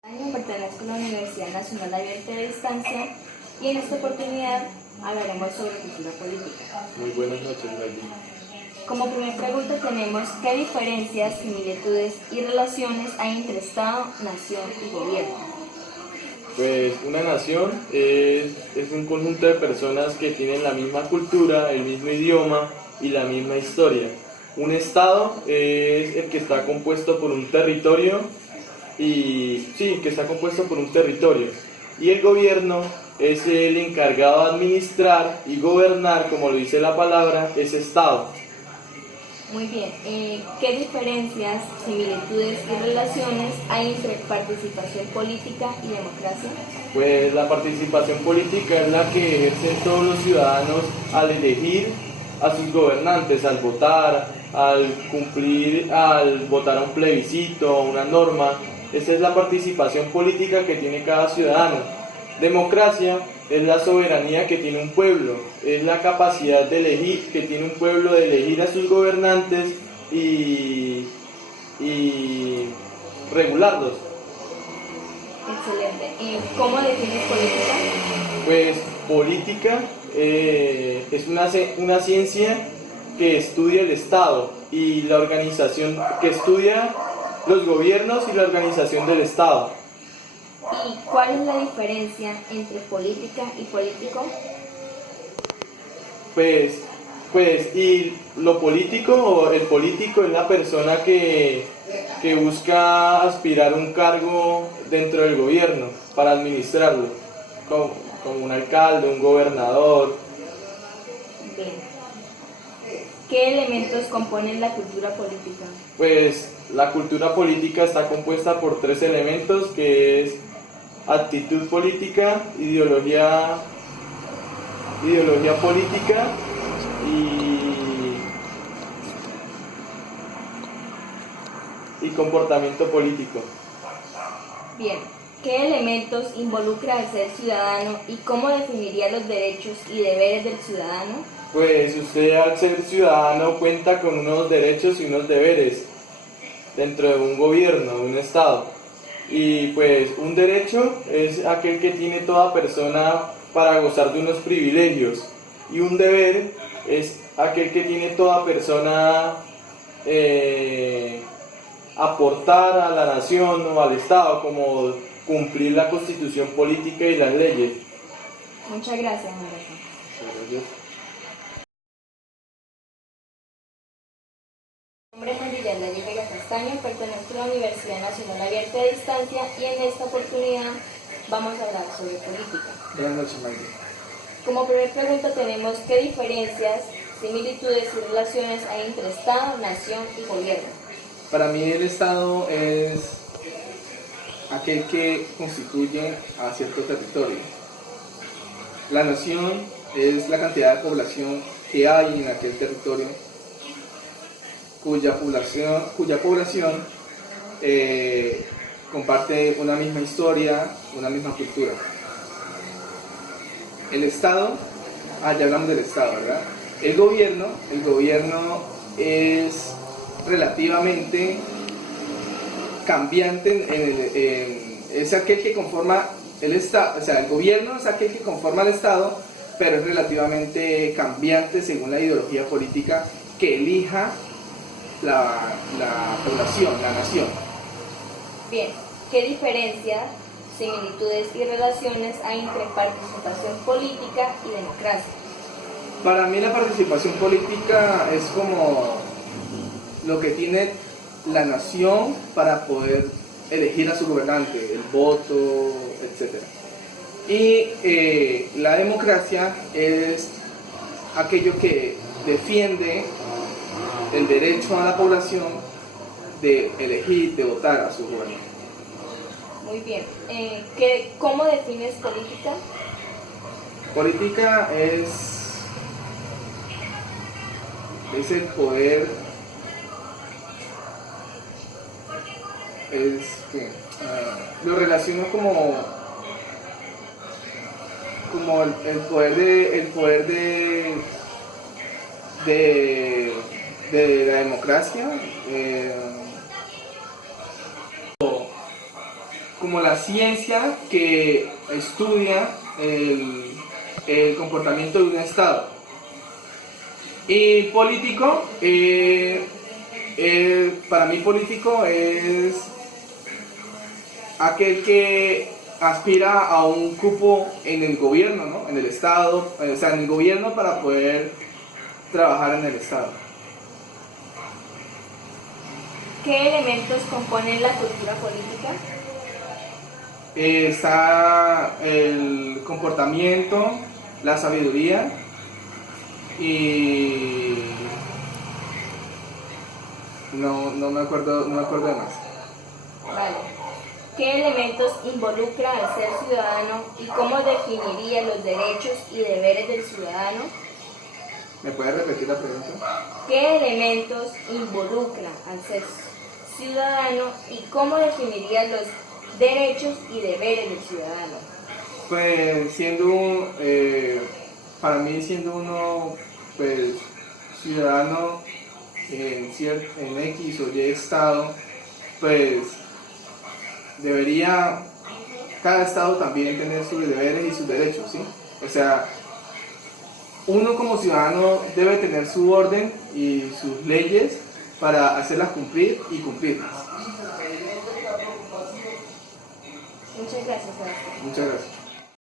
Pertenezco a la Universidad Nacional Abierta de Distancia y en esta oportunidad hablaremos sobre cultura política. Muy buenas noches, Maggie. Como primera pregunta tenemos ¿qué diferencias, similitudes y relaciones hay entre Estado, nación y gobierno? Pues una nación es un conjunto de personas que tienen la misma cultura, el mismo idioma y la misma historia. Un Estado es el que está compuesto por un territorio y el gobierno es el encargado de administrar y gobernar, como lo dice la palabra, ese Estado. Muy bien, ¿qué diferencias, similitudes y relaciones hay entre participación política y democracia? Pues la participación política es la que ejercen todos los ciudadanos al elegir a sus gobernantes, al votar, al votar a un plebiscito, a una norma. Esa es la participación política que tiene cada ciudadano. Democracia es la soberanía que tiene un pueblo, es la capacidad de elegir que tiene un pueblo de elegir a sus gobernantes y regularlos. Excelente. ¿Cómo defines política? Pues política es una ciencia que estudia el Estado y la organización, que estudia los gobiernos y la organización del Estado. ¿Y cuál es la diferencia entre política y político? Y lo político, el político es la persona que busca aspirar un cargo dentro del gobierno para administrarlo, como un alcalde, un gobernador. Bien. ¿Qué elementos componen la cultura política? Pues la cultura política está compuesta por 3 elementos, que es actitud política, ideología política y comportamiento político. Bien, ¿qué elementos involucra el ser ciudadano y cómo definiría los derechos y deberes del ciudadano? Pues usted al ser ciudadano cuenta con unos derechos y unos deberes dentro de un gobierno, de un Estado. Y pues un derecho es aquel que tiene toda persona para gozar de unos privilegios, y un deber es aquel que tiene toda persona aportar a la nación o al Estado, como cumplir la Constitución política y las leyes. Muchas gracias, María. Gracias. Mi nombre es Juan Villarreal Vega Castaño, pertenezco a la Universidad Nacional Abierta de Distancia y en esta oportunidad vamos a hablar sobre política. Buenas noches, Maggie. Como primera pregunta tenemos ¿qué diferencias, similitudes y relaciones hay entre Estado, nación y gobierno? Para mí el Estado es aquel que constituye a cierto territorio. La nación es la cantidad de población que hay en aquel territorio, cuya población comparte una misma historia, una misma cultura. El Estado, ya hablamos del Estado, ¿verdad? El gobierno es relativamente cambiante, es aquel que conforma el Estado, o sea, el gobierno es aquel que conforma el Estado, pero es relativamente cambiante según la ideología política que elija la población, la nación. Bien, ¿qué diferencias, similitudes y relaciones hay entre participación política y democracia? Para mí la participación política es como lo que tiene la nación para poder elegir a su gobernante, el voto, etc. Y la democracia es aquello que defiende el derecho a la población de elegir, de votar a su gobernante. Muy bien. ¿Cómo defines política? Política es el poder, lo relaciono como el poder de la democracia. como la ciencia que estudia el comportamiento de un Estado. Y político, para mí político es aquel que aspira a un cupo en el gobierno, ¿no? En el Estado, o sea, en el gobierno para poder trabajar en el Estado. ¿Qué elementos componen la cultura política? Está el comportamiento, la sabiduría y no me acuerdo de más. Vale. ¿Qué elementos involucra al ser ciudadano y cómo definiría los derechos y deberes del ciudadano? ¿Me puedes repetir la pregunta? ¿Qué elementos involucra al ser ciudadano y cómo definiría los derechos y deberes del ciudadano? Pues para mí siendo uno pues ciudadano en X o Y estado, pues debería cada estado también tener sus deberes y sus derechos, ¿sí? O sea, uno como ciudadano debe tener su orden y sus leyes para hacerlas cumplir y cumplirlas. Muchas gracias, Sebastián. Muchas gracias.